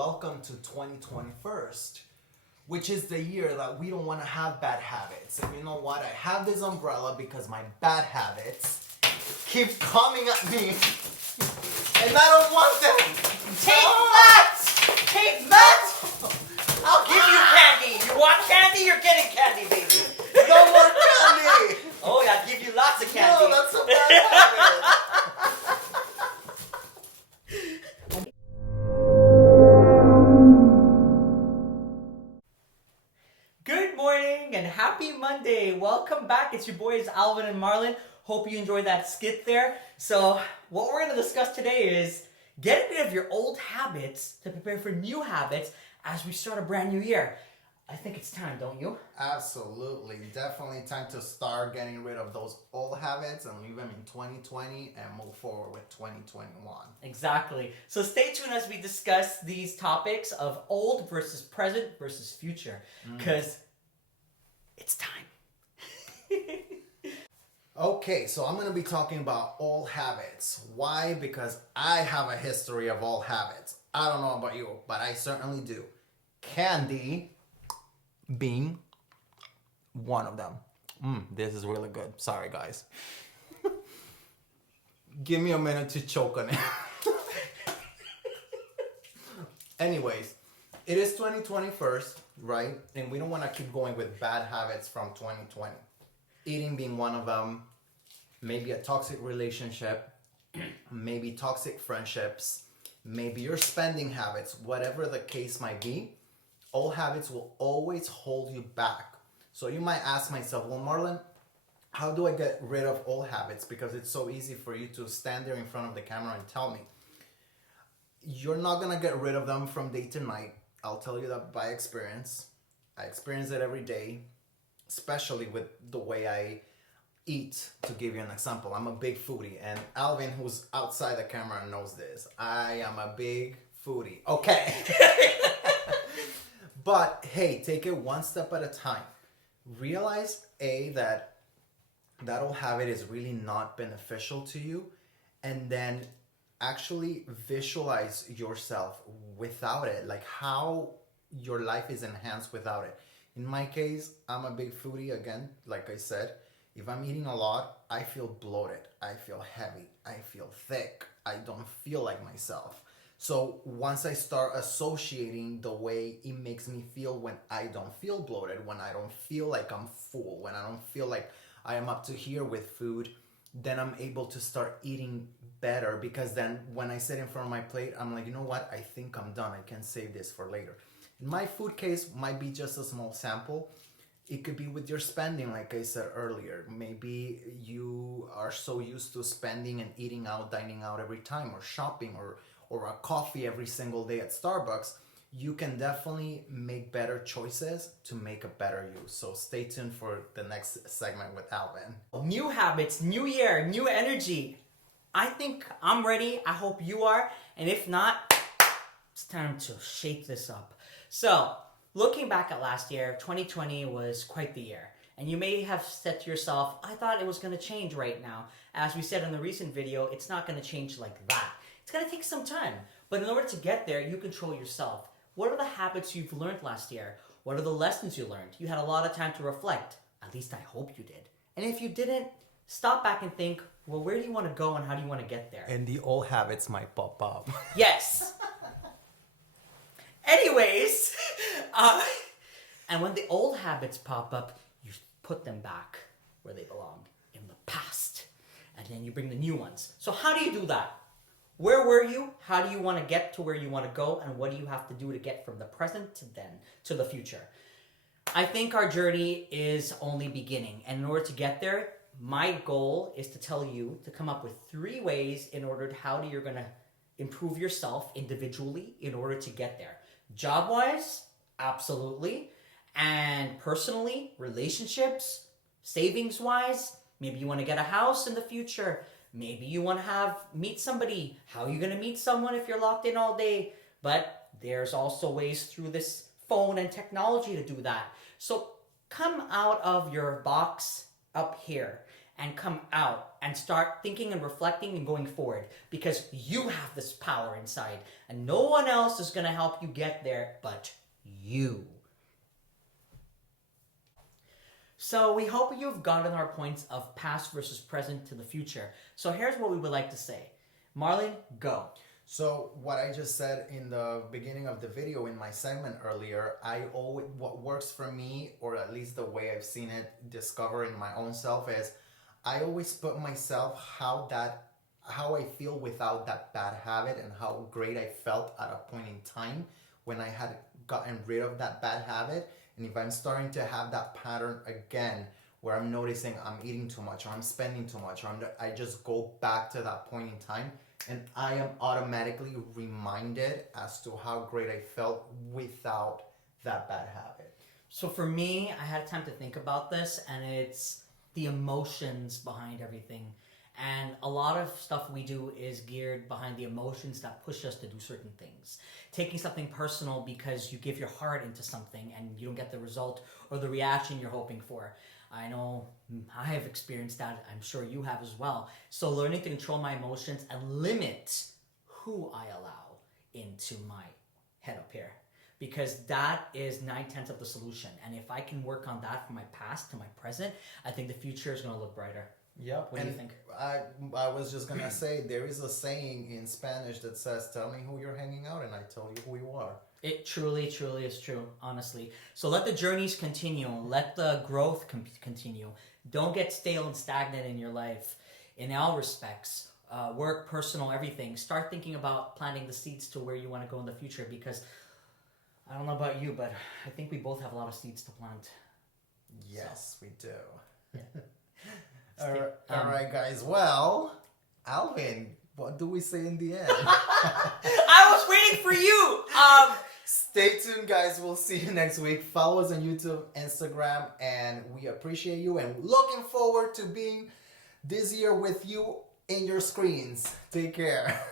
welcome to 2021, which is the year that we don't want to have bad habits. And you know what? I have this umbrella because my bad habits keep coming at me, and I don't want them. Take that! Take that! I'll give you candy. You want candy? You're getting candy, baby. No more candy. Oh, I'll give you lots of candy. No, that's a bad habit. Good morning and happy Monday. Welcome back. It's your boys Alvin and Marlon. Hope you enjoyed that skit there. So what we're going to discuss today is getting rid of your old habits to prepare for new habits as we start a brand new year. I think it's time, don't you? Absolutely. Definitely time to start getting rid of those old habits and leave them in 2020 and move forward with 2021. Exactly. So stay tuned as we discuss these topics of old versus present versus future, because it's time. Okay, so I'm going to be talking about old habits. Why? Because I have a history of old habits. I don't know about you, but I certainly do. Candy being one of them. This is really good. Sorry, guys. Give me a minute to choke on it. Anyways, it is 2021, right? And we don't want to keep going with bad habits from 2020. Eating being one of them. Maybe a toxic relationship. Maybe toxic friendships. Maybe your spending habits. Whatever the case might be, old habits will always hold you back. So you might ask myself, well, Marlon, how do I get rid of old habits? Because it's so easy for you to stand there in front of the camera and tell me. You're not going to get rid of them from day to night. I'll tell you that by experience. I experience it every day, especially with the way I eat. To give you an example, I'm a big foodie, and Alvin, who's outside the camera, knows this. I am a big foodie. Okay. But hey, take it one step at a time. Realize that old habit is really not beneficial to you, and then actually visualize yourself without it, like how your life is enhanced without it. In my case, I'm a big foodie again, like I said. If I'm eating a lot, I feel bloated, I feel heavy, I feel thick, I don't feel like myself. So once I start associating the way it makes me feel when I don't feel bloated, when I don't feel like I'm full, when I don't feel like I am up to here with food, then I'm able to start eating better, because then when I sit in front of my plate, I'm like, you know what? I think I'm done. I can save this for later. In my food case might be just a small sample. It could be with your spending, like I said earlier. Maybe you are so used to spending and eating out, dining out every time, or shopping, or a coffee every single day at Starbucks. You can definitely make better choices to make a better you. So stay tuned for the next segment with Alvin. New habits, new year, new energy. I think I'm ready. I hope you are. And if not, it's time to shake this up. So, looking back at last year, 2020 was quite the year. And you may have said to yourself, I thought it was going to change right now. As we said in the recent video, it's not going to change like that. It's going to take some time. But in order to get there, you control yourself. What are the habits you've learned last year? What are the lessons you learned? You had a lot of time to reflect. At least I hope you did. And if you didn't, stop back and think, well, where do you want to go and how do you want to get there? And the old habits might pop up. Yes. Anyways, and when the old habits pop up, you put them back where they belong, in the past. And then you bring the new ones. So how do you do that? Where were you? How do you want to get to where you want to go? And what do you have to do to get from the present to then to the future? I think our journey is only beginning. And in order to get there, my goal is to tell you to come up with 3 ways in order to how you're going to improve yourself individually in order to get there. Job-wise, absolutely. And personally, relationships, savings-wise, maybe you want to get a house in the future. Maybe you want to meet somebody. How are you going to meet someone if you're locked in all day? But there's also ways through this phone and technology to do that. So come out of your box up here and come out and start thinking and reflecting and going forward, because you have this power inside and no one else is going to help you get there but you. So we hope you've gotten our points of past versus present to the future. So here's what we would like to say. Marlon, go. So what I just said in the beginning of the video in my segment earlier, what works for me, or at least the way I've seen it discover in my own self, is I always put myself how I feel without that bad habit and how great I felt at a point in time when I had gotten rid of that bad habit. And if I'm starting to have that pattern again, where I'm noticing I'm eating too much, or I'm spending too much, or I just go back to that point in time, and I am automatically reminded as to how great I felt without that bad habit. So for me, I had time to think about this, and it's the emotions behind everything. And a lot of stuff we do is geared behind the emotions that push us to do certain things. Taking something personal because you give your heart into something and you don't get the result or the reaction you're hoping for. I know I have experienced that. I'm sure you have as well. So learning to control my emotions and limit who I allow into my head up here. Because that is 9/10 of the solution. And if I can work on that from my past to my present, I think the future is going to look brighter. Yep. What do you think? I was just going to say, there is a saying in Spanish that says, tell me who you're hanging out and I tell you who you are. It truly is true, honestly. So let the journeys continue. Let the growth continue. Don't get stale and stagnant in your life in all respects. Work, personal, everything. Start thinking about planting the seeds to where you want to go in the future, because I don't know about you, but I think we both have a lot of seeds to plant. Yes, we do. Yeah. All right, guys. Well, Alvin, what do we say in the end? I was waiting for you. Stay tuned, guys. We'll see you next week. Follow us on YouTube, Instagram, and we appreciate you and looking forward to being this year with you in your screens. Take care.